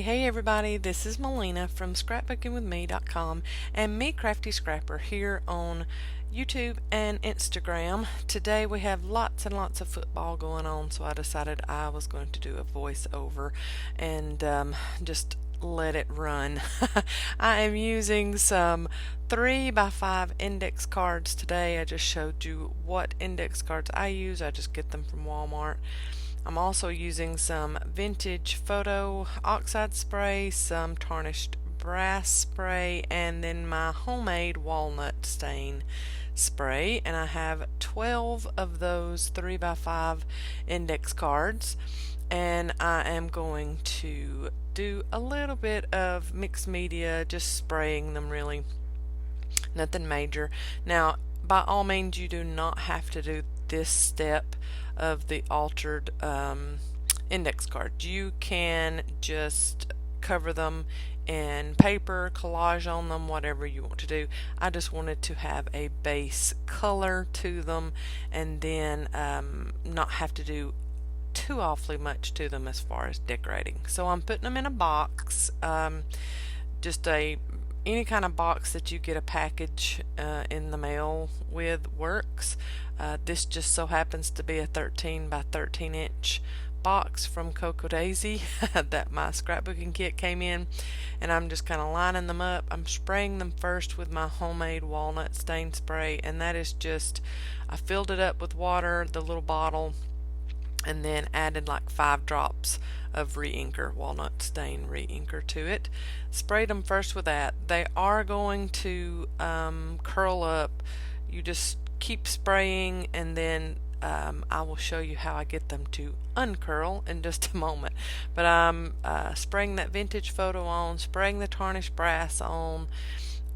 Hey everybody, this is Melina from ScrapbookingwithME.com and Me Crafty Scrapper here on YouTube and Instagram. Today we have lots and lots of football going on, so I decided I was going to do a voiceover and just let it run. I am using some 3x5 index cards today. I just showed you what index cards I use. I just get them from Walmart. I'm also using some vintage photo oxide spray, some tarnished brass spray, and then my homemade walnut stain spray. And I have 12 of those 3x5 index cards. And I am going to do a little bit of mixed media, just spraying them really. Nothing major. Now, by all means, you do not have to do this step of the altered index cards. You can just cover them in paper, collage on them, whatever you want to do. I just wanted to have a base color to them and then not have to do too awfully much to them as far as decorating. So I'm putting them in a box, just any kind of box that you get a package in the mail with works. This just so happens to be a 13 by 13 inch box from Cocoa Daisy that my scrapbooking kit came in, and I'm just kind of lining them up. I'm spraying them first with my homemade walnut stain spray, and that is just, I filled it up with water, the little bottle, and then added like 5 drops of re-inker, walnut stain re-inker to it. Sprayed them first with that. They are going to curl up. You just keep spraying, and then I will show you how I get them to uncurl in just a moment. But I'm spraying that vintage photo on, spraying the tarnished brass on.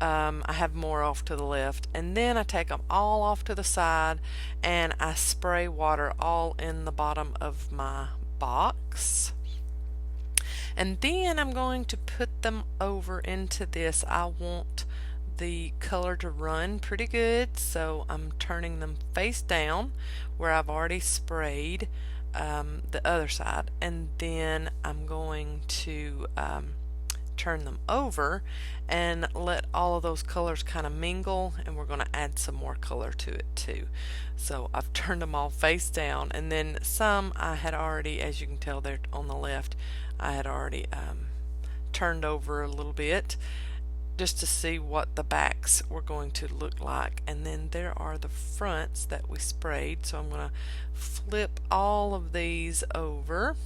I have more off to the left, and then I take them all off to the side and I spray water all in the bottom of my box. And then I'm going to put them over into this. I want the color to run pretty good, so I'm turning them face down where I've already sprayed the other side, and then I'm going to turn them over and let all of those colors kind of mingle, and we're going to add some more color to it too. So I've turned them all face down, and then some I had already, as you can tell there on the left, I had already turned over a little bit just to see what the backs were going to look like. And then there are the fronts that we sprayed, so I'm going to flip all of these over.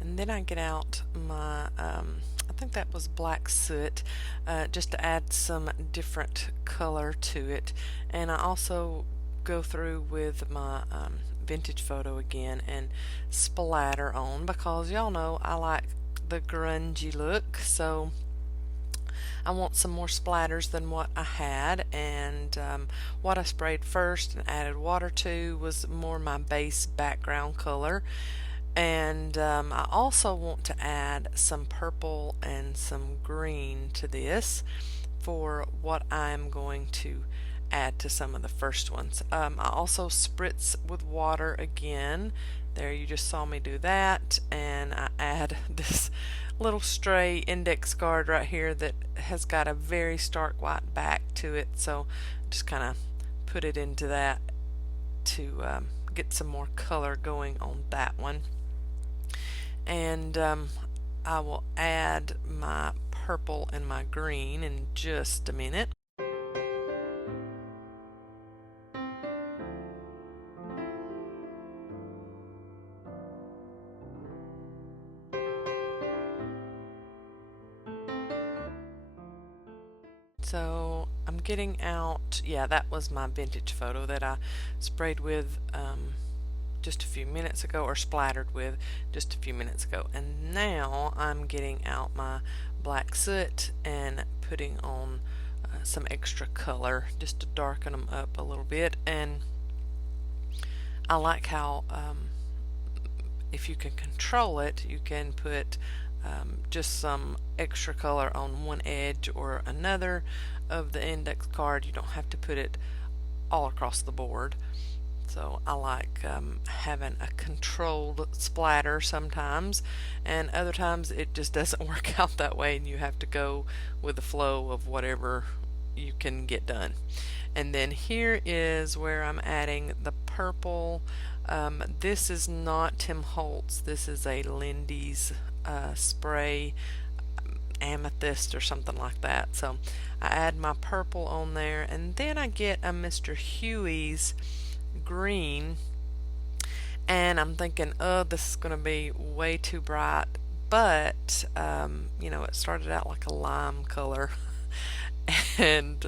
And then I get out my, I think that was black soot, just to add some different color to it. And I also go through with my vintage photo again and splatter on, because y'all know I like the grungy look, so I want some more splatters than what I had. And what I sprayed first and added water to was more my base background color. And I also want to add some purple and some green to this for what I'm going to add to some of the first ones. I also spritz with water again. There, you just saw me do that, and I add this little stray index card right here that has got a very stark white back to it, so just kind of put it into that to get some more color going on that one. And I will add my purple and my green in just a minute. So I'm getting out, yeah, that was my vintage photo that I sprayed with just a few minutes ago, or splattered with just a few minutes ago. And now I'm getting out my black soot and putting on some extra color just to darken them up a little bit. And I like how if you can control it, you can put just some extra color on one edge or another of the index card. You don't have to put it all across the board. So I like having a controlled splatter sometimes, and other times it just doesn't work out that way, and you have to go with the flow of whatever you can get done. And then here is where I'm adding the purple. This is not Tim Holtz, this is a Lindy's spray, amethyst or something like that. So I add my purple on there, and then I get a Mr. Huey's green, and I'm thinking, oh, this is going to be way too bright, but you know, it started out like a lime color and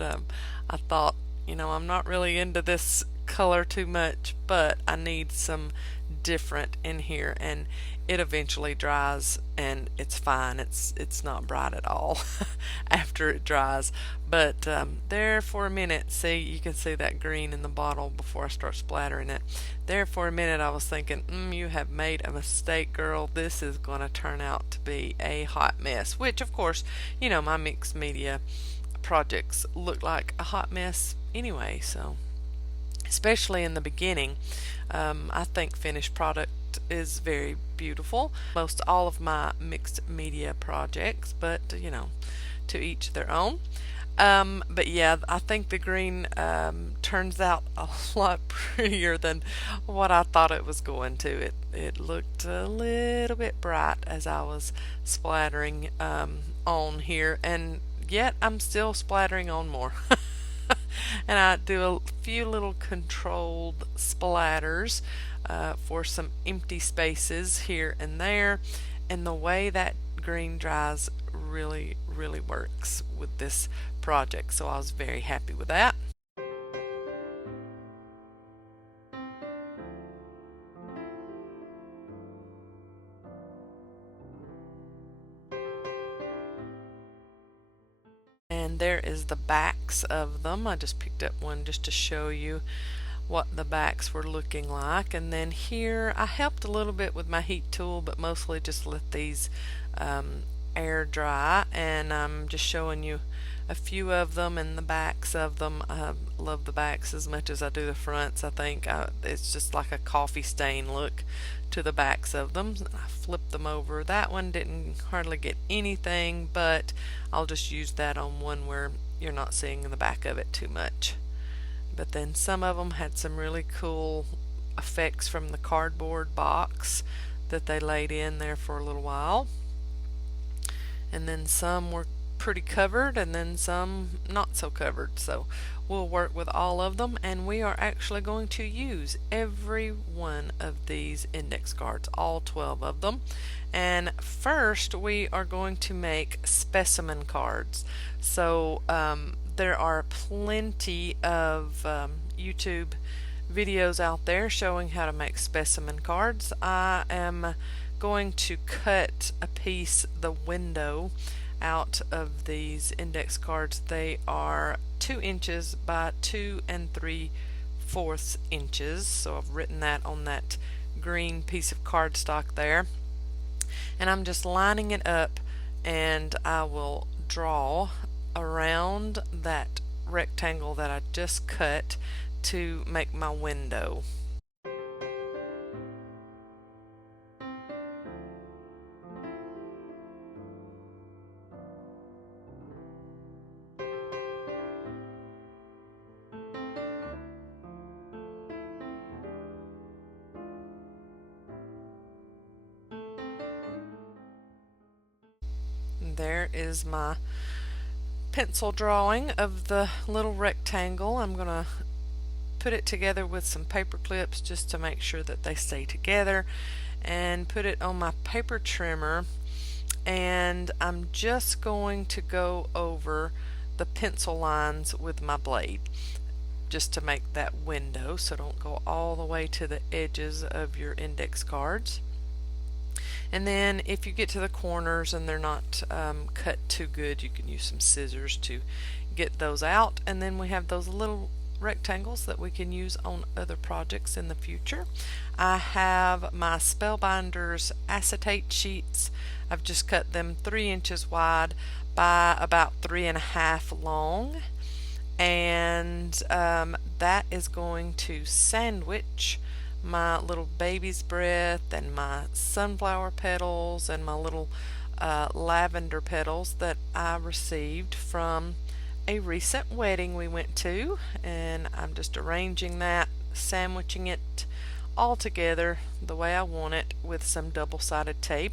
I thought, you know, I'm not really into this color too much, but I need some different in here, and it eventually dries and it's fine. It's not bright at all after it dries, but there for a minute, see, you can see that green in the bottle before I start splattering it. There for a minute I was thinking, you have made a mistake, girl. This is going to turn out to be a hot mess, which of course, you know, my mixed media projects look like a hot mess anyway, so especially in the beginning. I think finished product is very beautiful. Most all of my mixed media projects, but you know, to each their own. But yeah, I think the green turns out a lot prettier than what I thought it was going to. It looked a little bit bright as I was splattering on here, and yet I'm still splattering on more. And I do a few little controlled splatters for some empty spaces here and there, and the way that green dries really works with this project, so I was very happy with that. And there is the backs of them. I just picked up one just to show you what the backs were looking like. And then here I helped a little bit with my heat tool, but mostly just let these air dry, and I'm just showing you a few of them and the backs of them. I love the backs as much as I do the fronts. I think it's just like a coffee stain look to the backs of them. I flipped them over. That one didn't hardly get anything, but I'll just use that on one where you're not seeing the back of it too much. But then some of them had some really cool effects from the cardboard box that they laid in there for a little while. And then some were pretty covered, and then some not so covered. So we'll work with all of them, and we are actually going to use every one of these index cards, all 12 of them. And first we are going to make specimen cards. So there are plenty of YouTube videos out there showing how to make specimen cards. I am going to cut a piece, the window, out of these index cards. They are 2 inches by 2 3/4 inches, so I've written that on that green piece of cardstock there, and I'm just lining it up, and I will draw around that rectangle that I just cut to make my window. There is my pencil drawing of the little rectangle. I'm going to put it together with some paper clips just to make sure that they stay together, and put it on my paper trimmer, and I'm just going to go over the pencil lines with my blade just to make that window, so don't go all the way to the edges of your index cards. And then if you get to the corners and they're not cut too good, you can use some scissors to get those out. And then we have those little rectangles that we can use on other projects in the future. I have my Spellbinders acetate sheets. I've just cut them 3 inches wide by about 3.5 long, and that is going to sandwich my little baby's breath and my sunflower petals and my little lavender petals that I received from a recent wedding we went to, and I'm just arranging that, sandwiching it all together the way I want it with some double-sided tape.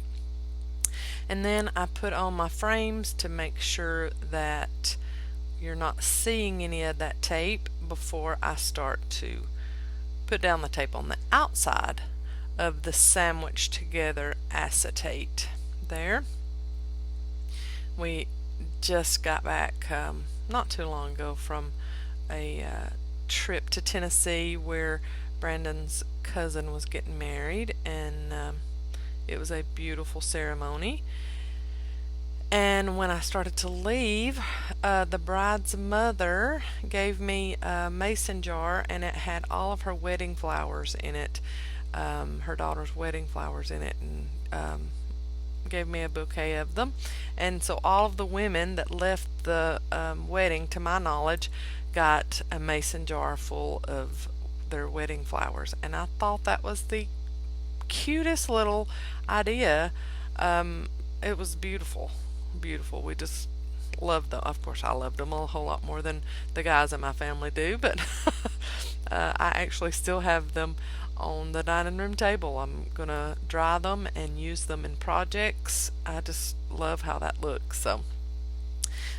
And then I put on my frames to make sure that you're not seeing any of that tape before I start to put down the tape on the outside of the sandwich together acetate. There. We just got back not too long ago from a trip to Tennessee where Brandon's cousin was getting married, and it was a beautiful ceremony. And when I started to leave, the bride's mother gave me a mason jar, and it had all of her wedding flowers in it, her daughter's wedding flowers in it, and gave me a bouquet of them. And so all of the women that left the wedding, to my knowledge, got a mason jar full of their wedding flowers, and I thought that was the cutest little idea. It was beautiful. We just loved them. Of course I loved them a whole lot more than the guys in my family do, but I actually still have them on the dining room table. I'm gonna dry them and use them in projects. I just love how that looks. So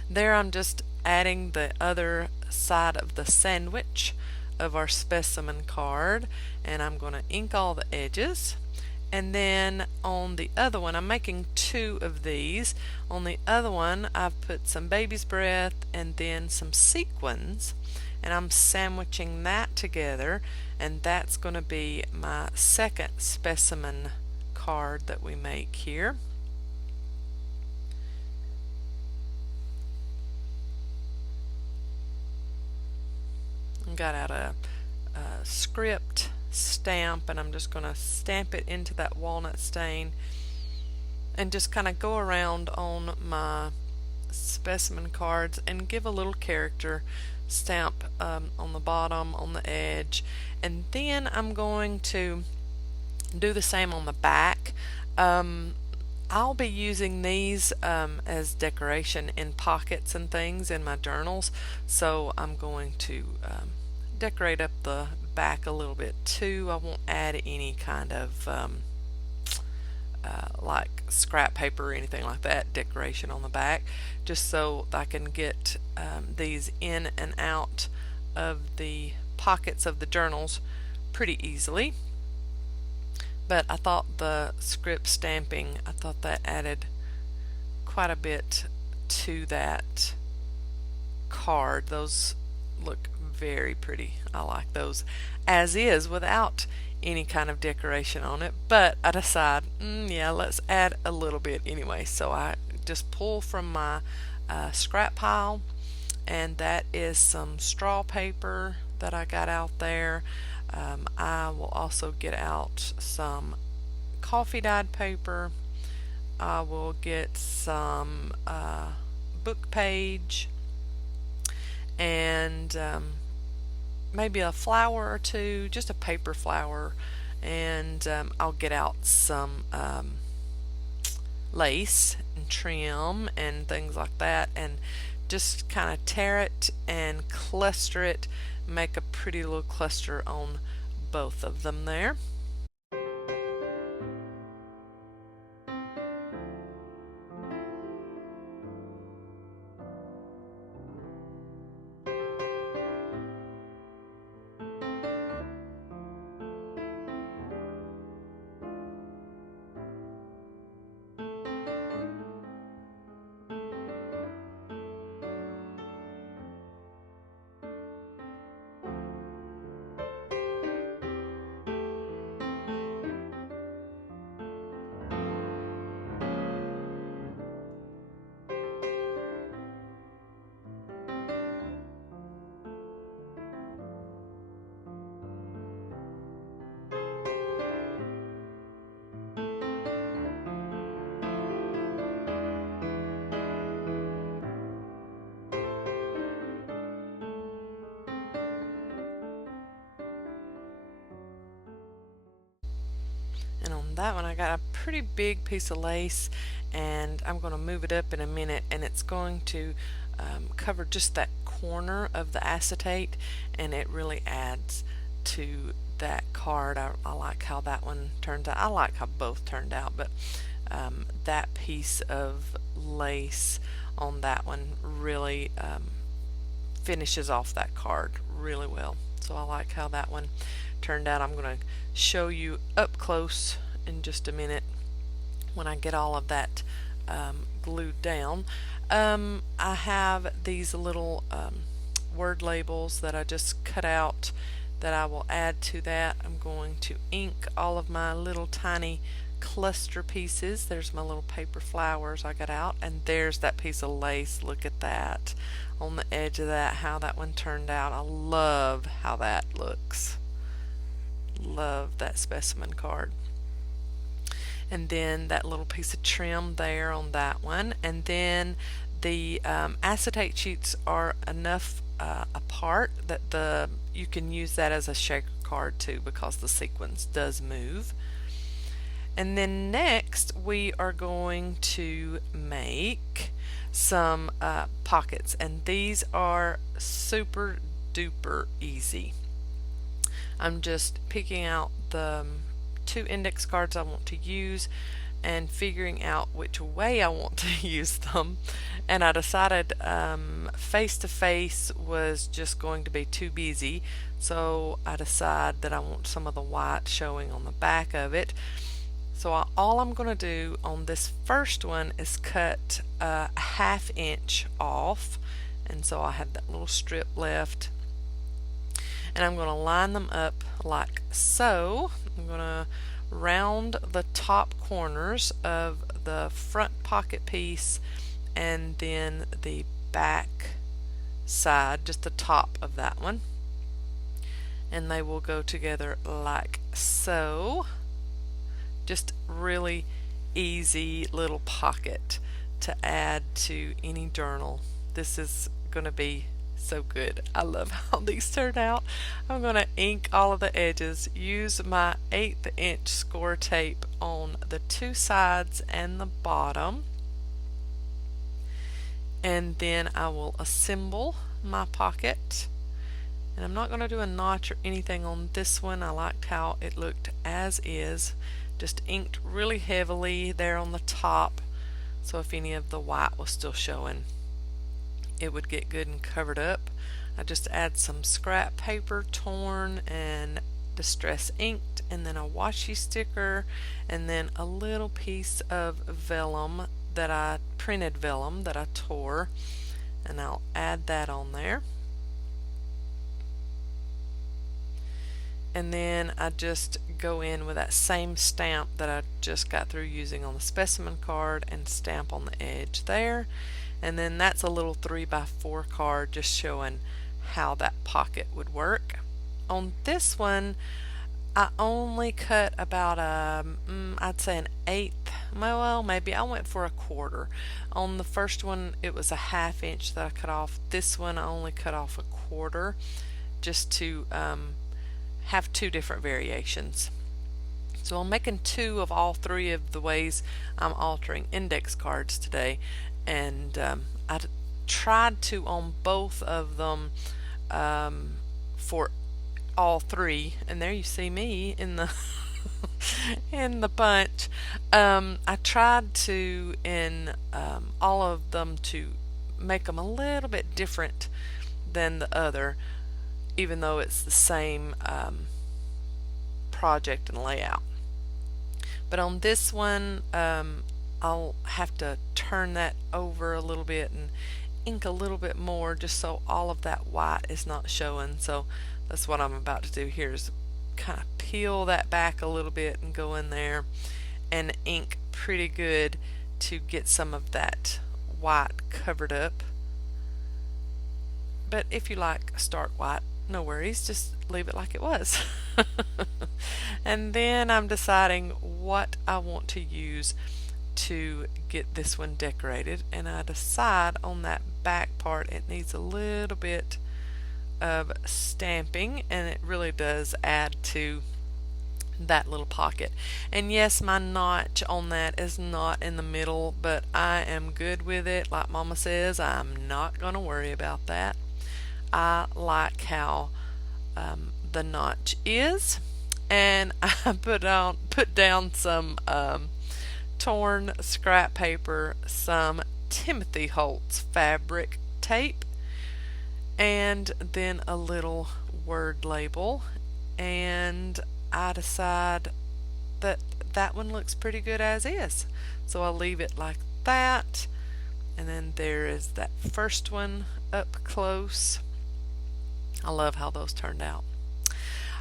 there, I'm just adding the other side of the sandwich of our specimen card, and I'm going to ink all the edges. And then on the other one, I'm making 2 of these. On the other one, I've put some baby's breath and then some sequins, and I'm sandwiching that together, and that's going to be my second specimen card that we make here. Got out a script stamp, and I'm just going to stamp it into that walnut stain and just kind of go around on my specimen cards and give a little character stamp on the bottom, on the edge. And then I'm going to do the same on the back. I'll be using these as decoration in pockets and things in my journals, so I'm going to decorate up the back a little bit too. I won't add any kind of like scrap paper or anything like that decoration on the back, just so I can get these in and out of the pockets of the journals pretty easily. But I thought the script stamping, I thought that added quite a bit to that card. Those look very pretty. I like those as is without any kind of decoration on it, but I decide, yeah, let's add a little bit anyway. So I just pull from my scrap pile, and that is some straw paper that I got out there. I will also get out some coffee dyed paper. I will get some book page, and maybe a flower or two, just a paper flower, and I'll get out some lace and trim and things like that, and just kind of tear it and cluster it, make a pretty little cluster on both of them there. And on that one I got a pretty big piece of lace, and I'm going to move it up in a minute, and it's going to cover just that corner of the acetate, and it really adds to that card. I like how that one turns out. I like how both turned out, but that piece of lace on that one really finishes off that card really well. So I like how that one turned out. I'm going to show you up close in just a minute when I get all of that glued down. I have these little word labels that I just cut out that I will add to that. I'm going to ink all of my little tiny cluster pieces. There's my little paper flowers I got out, and there's that piece of lace. Look at that on the edge of that, how that one turned out. I love how that looks. Love that specimen card. And then that little piece of trim there on that one, and then the acetate sheets are enough apart that you can use that as a shaker card too, because the sequins does move. And then next we are going to make some pockets, and these are super duper easy. I'm just picking out the 2 index cards I want to use and figuring out which way I want to use them, and I decided face to face was just going to be too busy, so I decided that I want some of the white showing on the back of it. So all I'm going to do on this first one is cut a 1/2 inch off, and so I have that little strip left, and I'm going to line them up like so. I'm going to round the top corners of the front pocket piece and then the back side, just the top of that one, and they will go together like so. Just really easy little pocket to add to any journal. This is going to be so good. I love how these turned out. I'm going to ink all of the edges, use my 1/8 inch score tape on the 2 sides and the bottom, and then I will assemble my pocket. And I'm not going to do a notch or anything on this one. I liked how it looked as is, just inked really heavily there on the top, so if any of the white was still showing, it would get good and covered up. I just add some scrap paper, torn and distress inked, and then a washi sticker, and then a little piece of vellum that I printed vellum that I tore, and I'll add that on there. And then I just go in with that same stamp that I just got through using on the specimen card and stamp on the edge there. And then that's a little 3x4 card just showing how that pocket would work. On this one I only cut about I'd say an 1/8 well, maybe I went for a quarter. On the first one it was a 1/2 inch that I cut off. This one I only cut off a quarter, just to have 2 different variations. So I'm making 2 of all 3 of the ways I'm altering index cards today, and I tried to on both of them for all 3, and there you see me in the in the bunch. I tried to in all of them to make them a little bit different than the other, even though it's the same project and layout. But on this one, I'll have to turn that over a little bit and ink a little bit more, just so all of that white is not showing. So that's what I'm about to do here, is kind of peel that back a little bit and go in there and ink pretty good to get some of that white covered up. But if you like stark white, no worries, just leave it like it was. And then I'm deciding what I want to use to get this one decorated, and I decide on that back part it needs a little bit of stamping, and it really does add to that little pocket. And yes, my notch on that is not in the middle, but I am good with it. Like Mama says, I'm not going to worry about that. I like how the notch is, and I put down some torn scrap paper, some Timothy Holtz fabric tape, and then a little word label, and I decide that that one looks pretty good as is, so I'll leave it like that. And then there is that first one up close. I love how those turned out.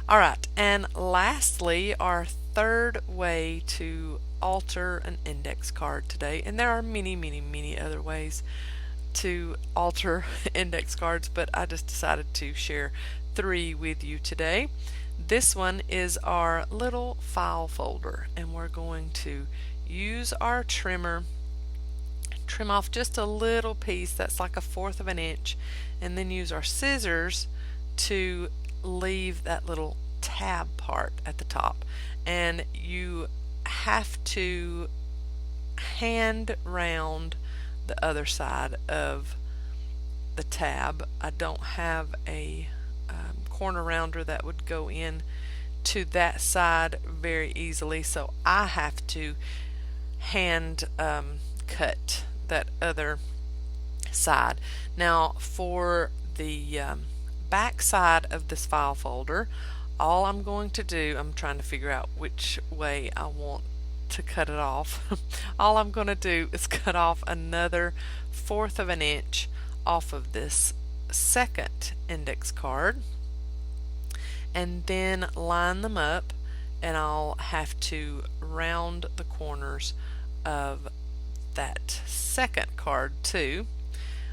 Alright, and lastly, our third way to alter an index card today, and there are many other ways to alter index cards, but I just decided to share 3 with you today. This one is our little file folder, and we're going to use our trimmer, trim off just a little piece that's like 1/4 of an inch, and then use our scissors to leave that little tab part at the top. And you have to hand round the other side of the tab. I don't have a corner rounder that would go in to that side very easily, so I have to hand cut that other side. Now for the back side of this file folder, all I'm going to do, I'm trying to figure out which way I want to cut it off. All I'm going to do is cut off another 1/4 of an inch off of this second index card, and then line them up, and I'll have to round the corners of that second card too.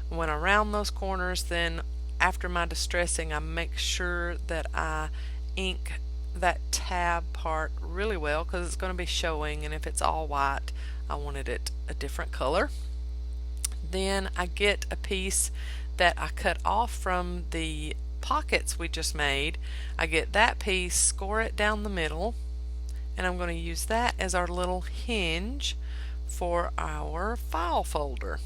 When I round those corners, then after my distressing, I make sure that I ink that tab part really well, because it's going to be showing, and if it's all white I wanted it a different color. Then I get a piece that I cut off from the pockets we just made. I get that piece, score it down the middle, and I'm going to use that as our little hinge for our file folder.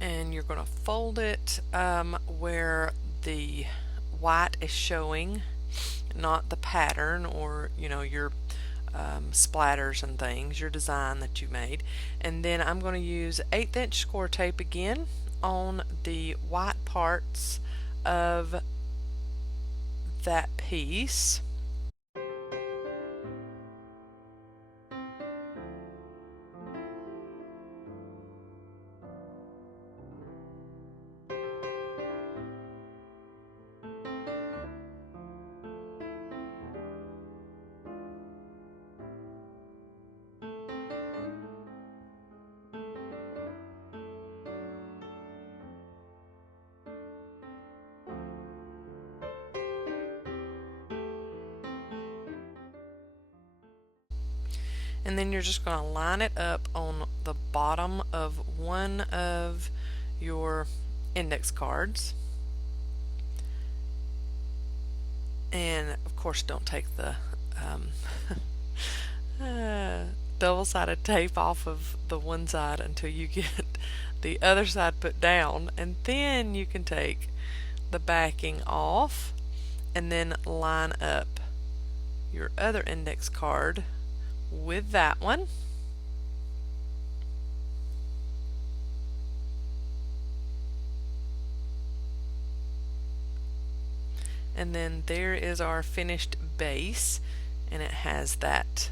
And you're going to fold it where the white is showing, not the pattern or your splatters and things, your design that you made. And then I'm going to use 1/8 inch score tape again on the white parts of that piece. And then you're just going to line it up on the bottom of one of your index cards. And of course, don't take the double-sided tape off of the one side until you get the other side put down, and then you can take the backing off and then line up your other index card with that one. And then there is our finished base, and it has that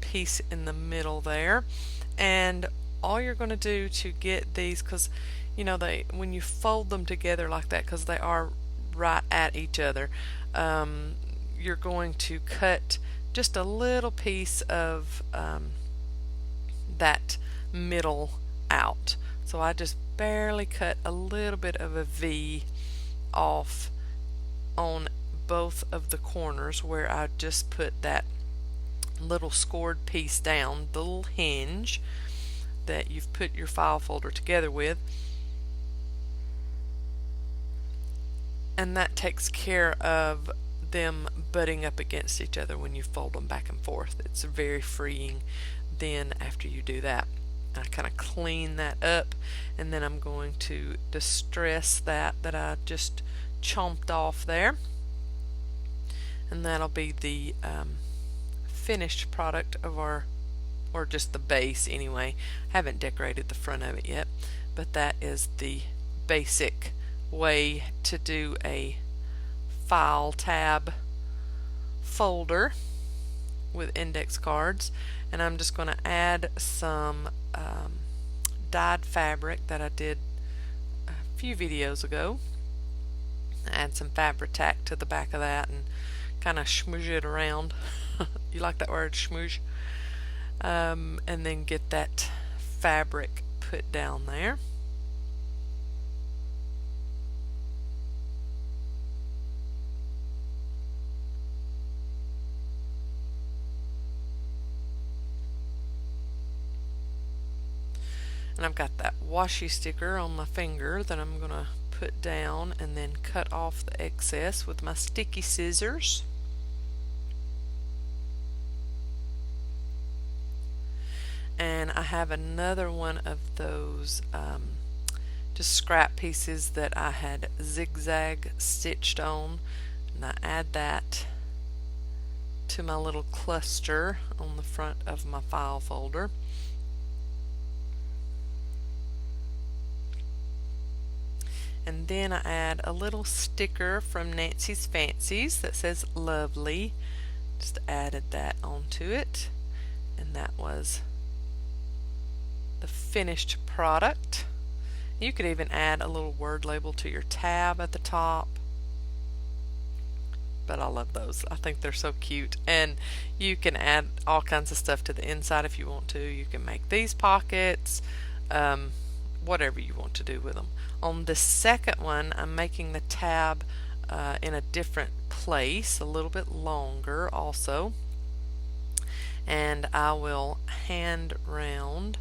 piece in the middle there. And all you're going to do to get these, because you know when you fold them together like that, because they are right at each other, you're going to cut just a little piece of that middle out. So I just barely cut a little bit of a V off on both of the corners where I just put that little scored piece down, the little hinge that you've put your file folder together with, and that takes care of them butting up against each other when you fold them back and forth. It's very freeing then after you do that. I kind of clean that up, and then I'm going to distress that I just chomped off there, and that'll be the finished product of our, or just the base anyway. I haven't decorated the front of it yet, but that is the basic way to do a file tab folder with index cards. And I'm just going to add some dyed fabric that I did a few videos ago. Add some Fabri-Tac to the back of that and kind of smoosh it around. You like that word, smoosh? And then get that fabric put down there. And I've got that washi sticker on my finger that I'm going to put down and then cut off the excess with my sticky scissors. And I have another one of those just scrap pieces that I had zigzag stitched on, and I add that to my little cluster on the front of my file folder. And then I add a little sticker from Nancy's Fancies that says lovely. Just added that onto it, and that was the finished product. You could even add a little word label to your tab at the top, but I love those. I think they're so cute, and you can add all kinds of stuff to the inside if you want to. You can make these pockets, whatever you want to do with them. On the second one, I'm making the tab in a different place, a little bit longer also, and I will hand round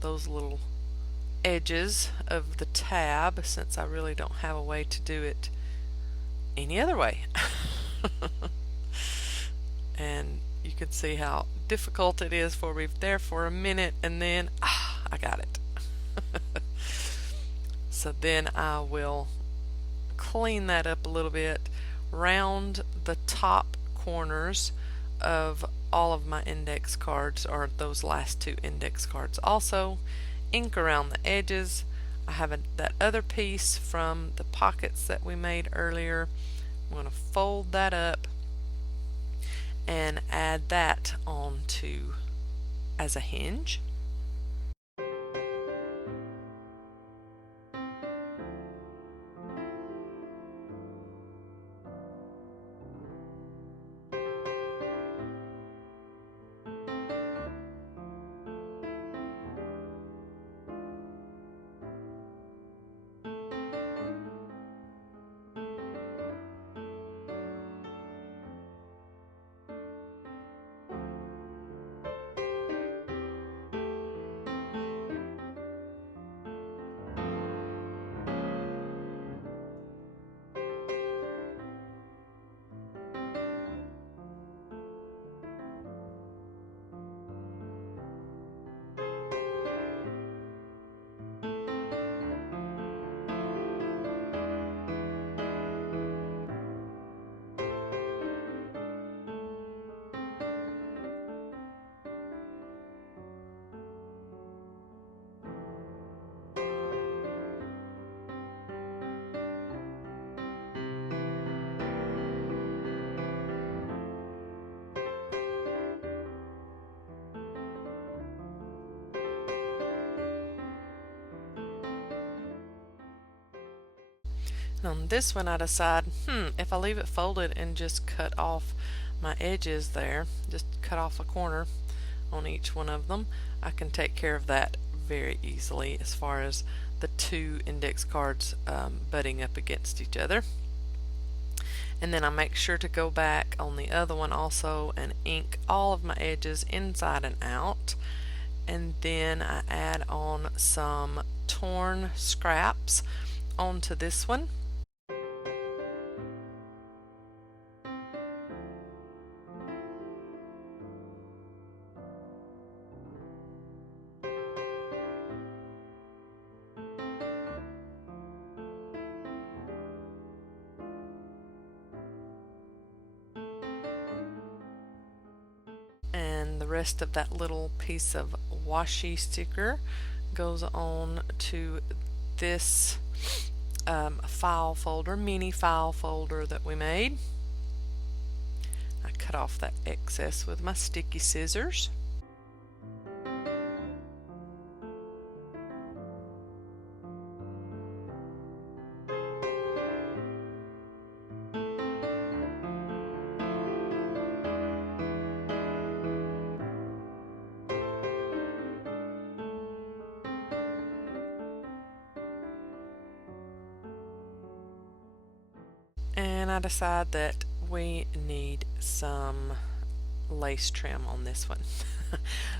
those little edges of the tab, since I really don't have a way to do it any other way. And you can see how difficult it is for me there for a minute, and then I got it. So then I will clean that up a little bit, round the top corners of all of my index cards, or those last two index cards also, ink around the edges. I have that other piece from the pockets that we made earlier. I'm going to fold that up and add that onto as a hinge. On this one I decide, if I leave it folded and just cut off my edges there, just cut off a corner on each one of them, I can take care of that very easily as far as the two index cards butting up against each other. And then I make sure to go back on the other one also and ink all of my edges inside and out. And then I add on some torn scraps onto this one. And the rest of that little piece of washi sticker goes on to this file folder, mini file folder that we made. I cut off that excess with my sticky scissors. And I decide that we need some lace trim on this one.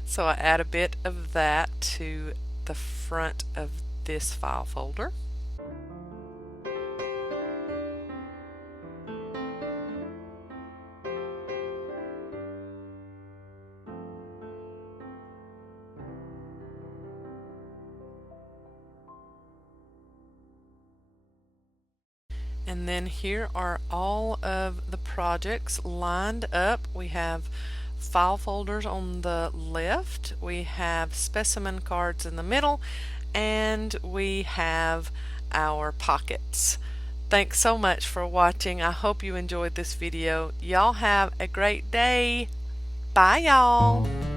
So I add a bit of that to the front of this file folder. And then here are all of the projects lined up. We have file folders on the left, we have specimen cards in the middle, and we have our pockets. Thanks so much for watching. I hope you enjoyed this video. Y'all have a great day. Bye y'all.